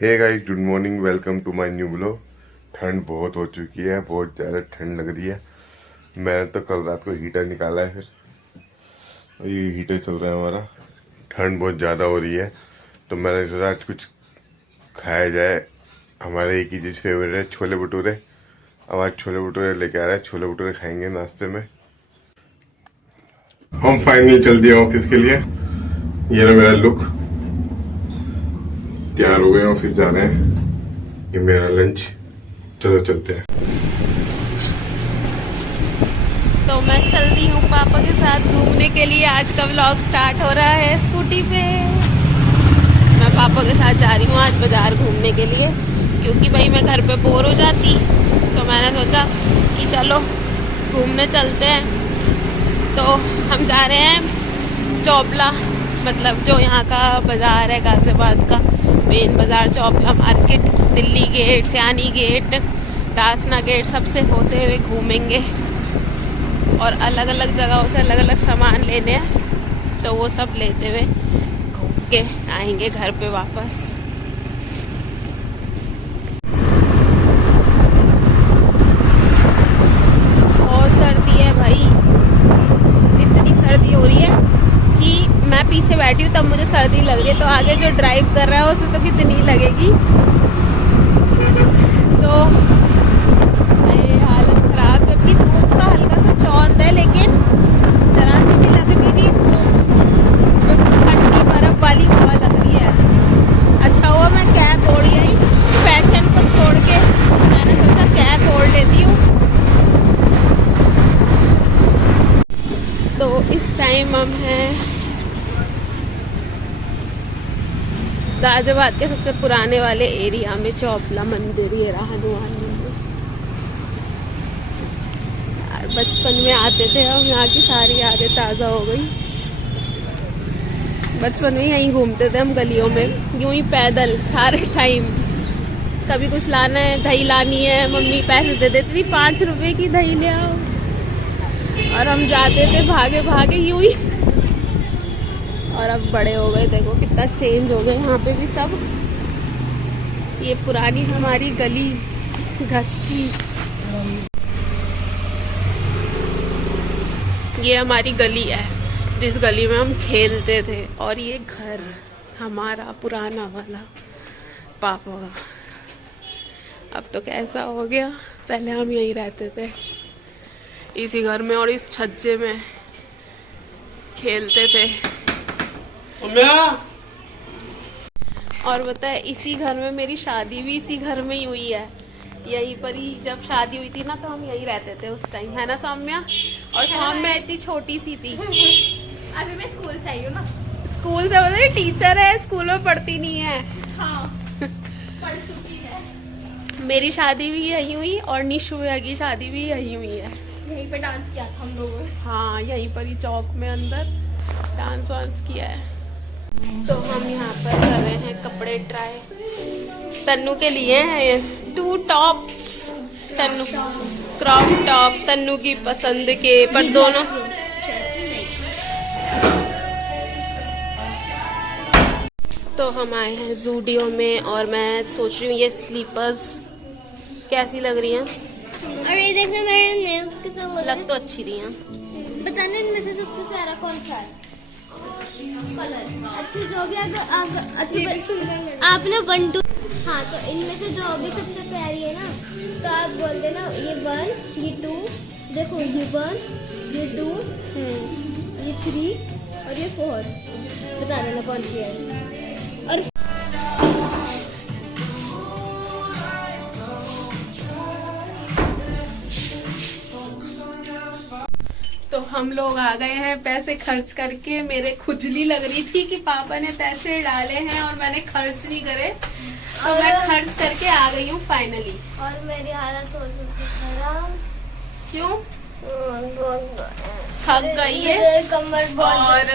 Hey guys, good morning, welcome to my new blog. ठंड बहुत हो चुकी है, बहुत ज़्यादा ठंड लग रही है। मैंने तो कल रात को हीटर निकाला है, फिर ये हीटर चल रहा है हमारा। ठंड बहुत ज़्यादा हो रही है तो मैंने सोचा आज कुछ खाया जाए। हमारे एक ही चीज़ फेवरेट है, छोले भटूरे। अब आज छोले भटूरे लेके आ रहे हैं, छोले भटूरे खाएंगे नाश्ते में। हम फाइनली चल दिए ऑफिस के लिए। ये रहा मेरा लुक, तैयार हो गए, ऑफिस जा रहे हैं। ये मेरा लंच। चलो चलते हैं। तो मैं चल दी हूँ पापा के साथ घूमने के लिए। आज का व्लॉग स्टार्ट हो रहा है स्कूटी पे। मैं पापा के साथ जा रही हूँ आज बाजार घूमने के लिए, क्योंकि भाई मैं घर पे बोर हो जाती, तो मैंने सोचा कि चलो घूमने चलते हैं। तो हम जा रहे हैं चोपला, मतलब जो यहाँ का बाज़ार है गाज़ियाबाद का मेन बाज़ार, चोपला मार्केट। दिल्ली गेट, सयानी गेट, दासना गेट सबसे होते हुए घूमेंगे और अलग अलग जगहों से अलग अलग सामान लेने हैं, तो वो सब लेते हुए घूम के आएंगे घर पे वापस। बहुत सर्दी है भाई, इतनी सर्दी हो रही है कि मैं पीछे बैठी हूँ तब मुझे सर्दी लग रही है, तो आगे जो ड्राइव कर रहा है उसे तो कितनी लगेगी। तो हालत खराब, जबकि धूप का हल्का सा चौंध है, लेकिन जरा सी भी लग नहीं रही धूप, जो ठंडी बर्फ वाली हवा लग रही है। अच्छा हुआ मैं कैप ओढ़ी आई, फैशन को छोड़ के मैंने सोचा कैप ओढ़ लेती हूँ। तो इस टाइम हम हैं गाज़ियाबाद के सबसे पुराने वाले एरिया में, चोपला मंदिर। ये रहा हनुमान मंदिर। यार बचपन में आते थे हम, यहाँ की सारी यादें ताज़ा हो गई। बचपन में यहीं घूमते थे हम गलियों में, यूं ही पैदल सारे टाइम। कभी कुछ लाना है, दही लानी है, मम्मी पैसे दे देती थी, 5 रुपए की दही ले आओ, और हम जाते थे भागे भागे यूं ही। और अब बड़े हो गए, देखो कितना चेंज हो गए यहाँ पे भी सब। ये पुरानी हमारी गली घर की, ये हमारी गली है जिस गली में हम खेलते थे, और ये घर हमारा पुराना वाला पापा का। अब तो कैसा हो गया, पहले हम यहीं रहते थे इसी घर में और इस छज्जे में खेलते थे। और बताए, इसी घर में मेरी शादी भी इसी घर में ही हुई है। यहीं पर ही जब शादी हुई थी ना, तो हम यहीं रहते थे उस टाइम, है ना सौम्या? और सौम्या इतनी छोटी सी थी। अभी मैं स्कूल से आई हूँ ना। स्कूल से मतलब टीचर है, स्कूल में पढ़ती नहीं है। हाँ, पढ़ चुकी है। मेरी शादी भी यहीं हुई और निशु भैया की शादी भी यहीं हुई है। यहीं पे डांस किया था हम लोगों ने। हाँ, यहीं पर ही चौक में अंदर डांस वांस किया है। तो हम यहाँ पर कर रहे हैं कपड़े ट्राई। तन्नू के लिए हैं ये 2 tops, Tannu crop top, Tannu की पसंद के, पर दोनों तो हम आए हैं ज़ूडियो में, और मैं सोच रही हूँ ये स्लीपर्स कैसी लग रही हैं। और ये देखना मेरे नेल्स के साथ लग तो अच्छी रही हैं। बताना इनमें से सबसे प्यारा कौन सा है कलर। अच्छा, जो भी अगर आपने 1 2 हाँ, तो इनमें से जो भी सबसे प्यारी है ना, तो आप बोल देना ये 1, ये 2, देखो ये 1, ये 2, ये 3 और ये 4। बता देना कौन सी है। और तो हम लोग आ गए हैं पैसे खर्च करके। मेरे खुजली लग रही थी कि पापा ने पैसे डाले हैं और मैंने खर्च नहीं करे, तो मैं खर्च करके आ गई हूँ फाइनली। और मेरी हालत हो चुकी खराब। क्यों? थक गई है, कमर और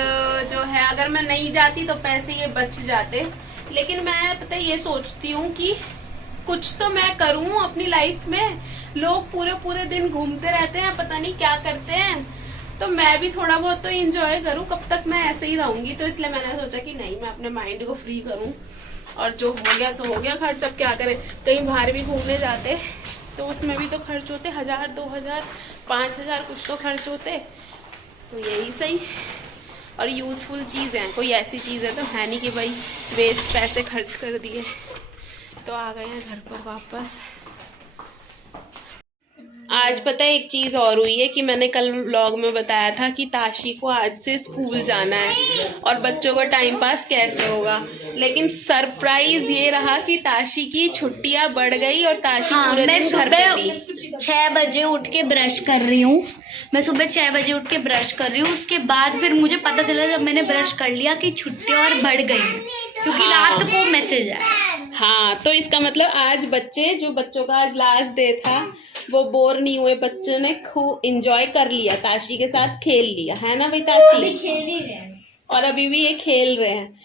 जो है अगर मैं नहीं जाती तो पैसे ये बच जाते। लेकिन मैं पता है ये सोचती हूँ कि कुछ तो मैं करूँ अपनी लाइफ में। लोग पूरे पूरे दिन घूमते रहते हैं, पता नहीं क्या करते हैं, तो मैं भी थोड़ा बहुत तो एंजॉय करूँ। कब तक मैं ऐसे ही रहूंगी? तो इसलिए मैंने सोचा कि नहीं, मैं अपने माइंड को फ्री करूँ और जो हो गया सो हो गया खर्च। अब क्या करें, कहीं बाहर भी घूमने जाते तो उसमें भी तो खर्च होते, 1000 2000 5000 कुछ तो खर्च होते। तो यही सही, और यूज़फुल चीज़ है, कोई ऐसी चीज़ है तो है नहीं कि भाई वेस्ट पैसे खर्च कर दिए। तो आ गए हैं घर पर वापस। आज पता है एक चीज़ और हुई है कि मैंने कल व्लॉग में बताया था कि ताशी को आज से स्कूल जाना है और बच्चों को टाइम पास कैसे होगा, लेकिन सरप्राइज ये रहा कि ताशी की छुट्टियां बढ़ गई और ताशी पूरे दिन घर पे थी। 6 बजे उठ के ब्रश कर रही हूँ। मैं सुबह 6 बजे उठ के ब्रश कर रही हूँ। उसके बाद फिर मुझे पता चला जब मैंने ब्रश कर लिया कि छुट्टियां और बढ़ गई हैं, क्योंकि रात को मैसेज आया। हाँ, तो इसका मतलब आज बच्चों का आज लास्ट डे था, वो बोर नहीं हुए, बच्चों ने खूब इंजॉय कर लिया, ताशी के साथ खेल लिया, है ना भाई ताशी? खेल ही रहे हैं और अभी भी ये खेल रहे हैं।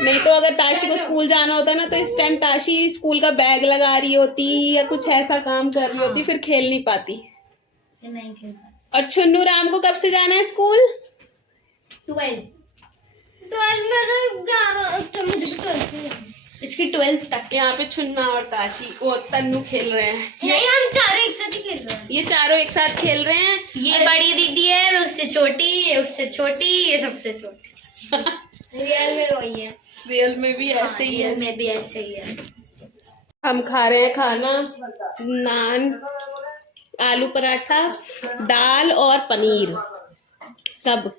नहीं तो अगर ताशी को स्कूल जाना होता ना तो इस टाइम ताशी स्कूल का बैग लगा रही होती या कुछ ऐसा काम कर रही होती, फिर खेल नहीं पाती। नहीं खेल। और छुन्नू राम को कब से जाना है स्कूल? 12 में तो 11 मुझे भी 12 से जाना है। इसकी 12 तक। यहाँ पे छुन्ना और ताशी वो तन्नू खेल रहे हैं। नहीं, हम चारों एक साथ ही खेल रहे हैं। ये चारों एक साथ खेल रहे हैं। ये बड़ी दीदी है, मैं उससे छोटी, ये उससे छोटी, ये सबसे छोटी। रियल में वही है। रियल में भी ऐसे ही है। मैं भी ऐसे ही है। हम खा रहे हैं खाना, नान, आलू पराठा, दाल और पनीर, सब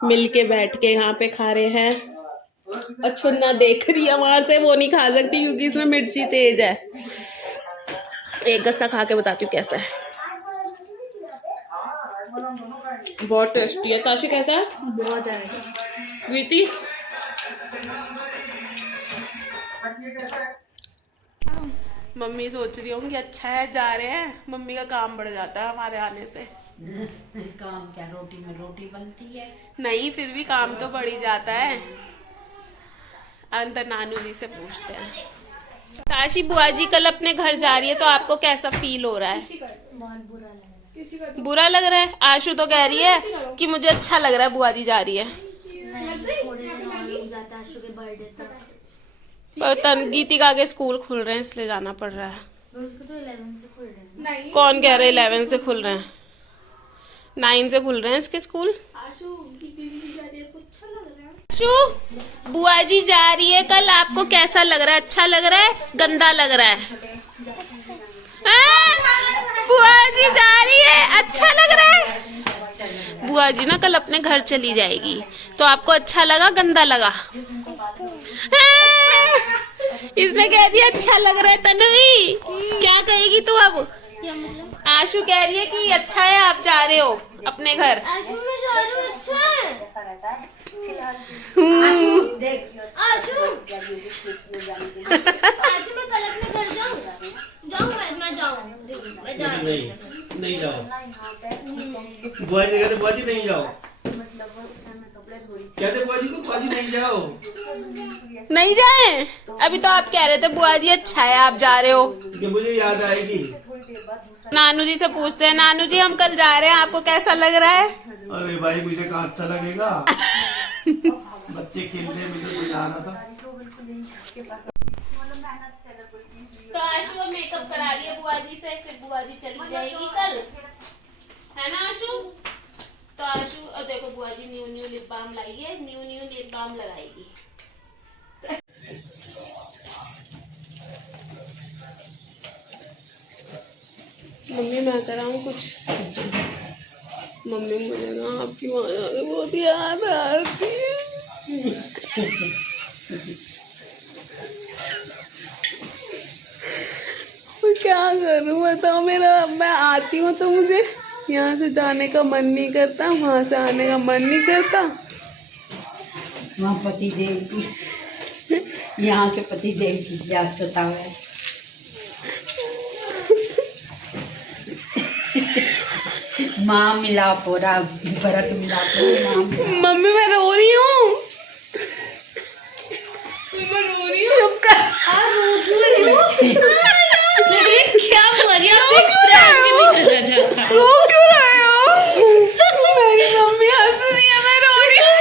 मिलके बैठ के यहाँ पे खा रहे हैं। और छुन्ना देख रही है वहां से, वो नहीं खा सकती क्योंकि इसमें मिर्ची तेज है। एक गस्सा खा के बताती हूँ कैसा है। बहुत टेस्टी है। ताशी कैसा है? बहुत ज्यादा। वीती मम्मी सोच रही होंगी अच्छा है जा रहे हैं, मम्मी का काम बढ़ जाता है हमारे आने से। काम क्या, रोटी में रोटी बनती है। नहीं, फिर भी काम तो बढ़ ही जाता है। अंदर नानू जी से पूछते हैं। ताशी बुआ जी कल अपने घर जा रही है तो आपको कैसा फील हो रहा है? बुरा लग रहा है। आशु तो कह रही है कि मुझे अच्छा लग रहा है बुआ जी जा रही है। गीति का आगे स्कूल खुल रहे हैं इसलिए जाना पड़ रहा है। तो 11 से खुल रहे हैं। कौन कह रहे 11 से खुल रहे हैं? 9 से खुल रहे हैं इसके स्कूल। आशु बुआ जी जा रही है कल, आपको कैसा लग रहा है? अच्छा लग रहा है, गंदा लग रहा है? बुआ जी जा रही है, अच्छा लग रहा है? बुआ जी ना कल अपने घर चली जाएगी, तो आपको अच्छा लगा गंदा लगा? इसने कह दिया अच्छा लग रहा है। तन्वी क्या कहेगी तू अब? आशु कह रही है कि अच्छा है आप जा रहे हो अपने घर। आशु मैं जा रही हूँ, अच्छा है। आशु मैं कल अपने घर जाऊँ मैं जाऊँ नहीं जाओ। बुआ जी कहते बुआ जी नहीं जाओ, कहते बुआ जी को बुआ जी नहीं जाओ। नहीं जाए? अभी तो आप कह रहे थे बुआ जी अच्छा है आप जा रहे हो। कि मुझे याद आएगी। नानू जी से पूछते हैं। नानू जी हम कल जा रहे हैं, आपको कैसा लग रहा है? अरे भाई मुझे कहाँ अच्छा लगेगा, बच्चे खेलने मुझे मजा आ रहा था। तो आशु मेकअप करा रही है बुआ जी से, फिर बुआ जी चली जाएगी कल, है ना आशु? तो आशु देखो बुआ जी न्यू लिप बाम लाई है, न्यू लिप बाम लगाएगी। मम्मी मैं कराऊं कुछ? मम्मी मुझे ना आपकी वहाँ बहुत याद आती है। मैं क्या करूं बताओ? मैं आती हूँ तो मुझे यहाँ से जाने का मन नहीं करता, वहाँ से आने का मन नहीं करता। वहाँ पति देव की, यहाँ के पति देव की याद सतावे। माँ मिलाप हो रहा, भरत मिलाप हो रहा। मम्मी मैं रो रही हूँ। चुप कर। क्या हुआ? रो क्यों रहे हो? मेरी मम्मी हंस रही है, मैं रो रही हूँ।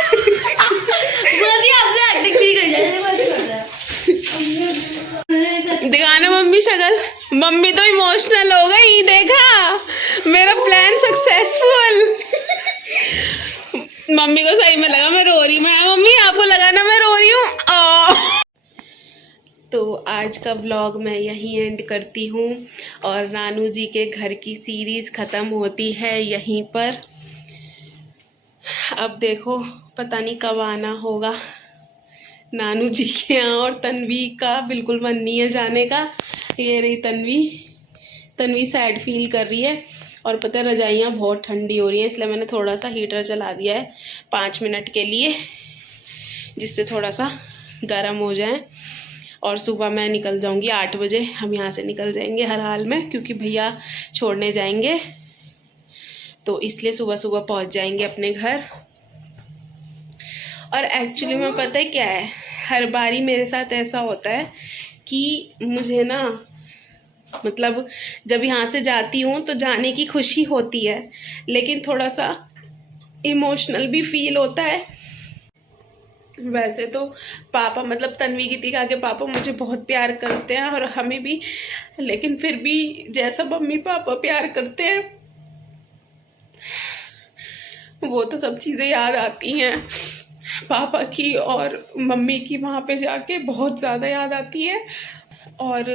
आपसे एक्टिंग नहीं कर जाए। दिखाना मम्मी शक्ल। मम्मी तो इमोशनल हो गई, देखा मेरा प्लान सक्सेसफुल। मम्मी को सही में लगा मैं रो रही हूँ। मम्मी आपको लगा ना मैं रो रही हूँ। तो आज का व्लॉग मैं यहीं एंड करती हूँ और नानू जी के घर की सीरीज़ ख़त्म होती है यहीं पर। अब देखो पता नहीं कब आना होगा नानू जी के यहाँ, और तन्वी का बिल्कुल मन नहीं है जाने का। ये रही तन्वी सैड फील कर रही है। और पता है रजाइयाँ बहुत ठंडी हो रही हैं, इसलिए मैंने थोड़ा सा हीटर चला दिया है 5 मिनट के लिए, जिससे थोड़ा सा गर्म हो जाए। और सुबह मैं निकल जाऊंगी 8 बजे, हम यहाँ से निकल जाएंगे हर हाल में, क्योंकि भैया छोड़ने जाएंगे, तो इसलिए सुबह सुबह पहुँच जाएंगे अपने घर। और एक्चुअली में पता है क्या है, हर बारी मेरे साथ ऐसा होता है कि मुझे ना मतलब जब यहाँ से जाती हूँ तो जाने की खुशी होती है, लेकिन थोड़ा सा इमोशनल भी फील होता है। वैसे तो पापा मतलब तन्वी की दिखा के पापा मुझे बहुत प्यार करते हैं और हमें भी, लेकिन फिर भी जैसा मम्मी पापा प्यार करते हैं वो तो सब चीज़ें याद आती हैं पापा की, और मम्मी की वहाँ पे जाके बहुत ज़्यादा याद आती है। और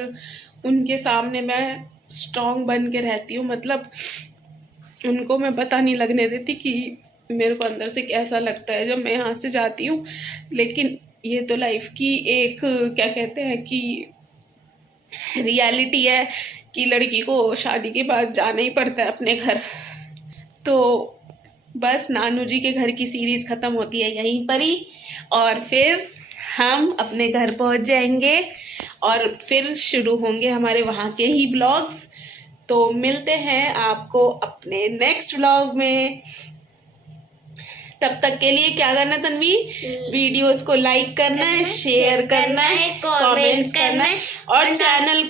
उनके सामने मैं स्ट्रॉन्ग बन के रहती हूँ, मतलब उनको मैं पता नहीं लगने देती कि मेरे को अंदर से कैसा लगता है जब मैं यहाँ से जाती हूँ। लेकिन ये तो लाइफ की एक क्या कहते हैं कि रियलिटी है कि लड़की को शादी के बाद जाना ही पड़ता है अपने घर। तो बस नानू जी के घर की सीरीज़ ख़त्म होती है यहीं पर ही, और फिर हम अपने घर पहुँच जाएंगे और फिर शुरू होंगे हमारे वहाँ के ही व्लॉग्स। तो मिलते हैं आपको अपने नेक्स्ट व्लॉग में। तब तक के लिए क्या करना तन्वी, वीडियोस को लाइक करना है, शेयर करना है, कमेंट्स करना है, और चैनल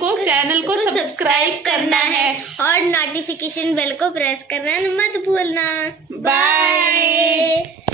को सब्सक्राइब करना है, और नोटिफिकेशन बेल को प्रेस करना मत भूलना। बाय।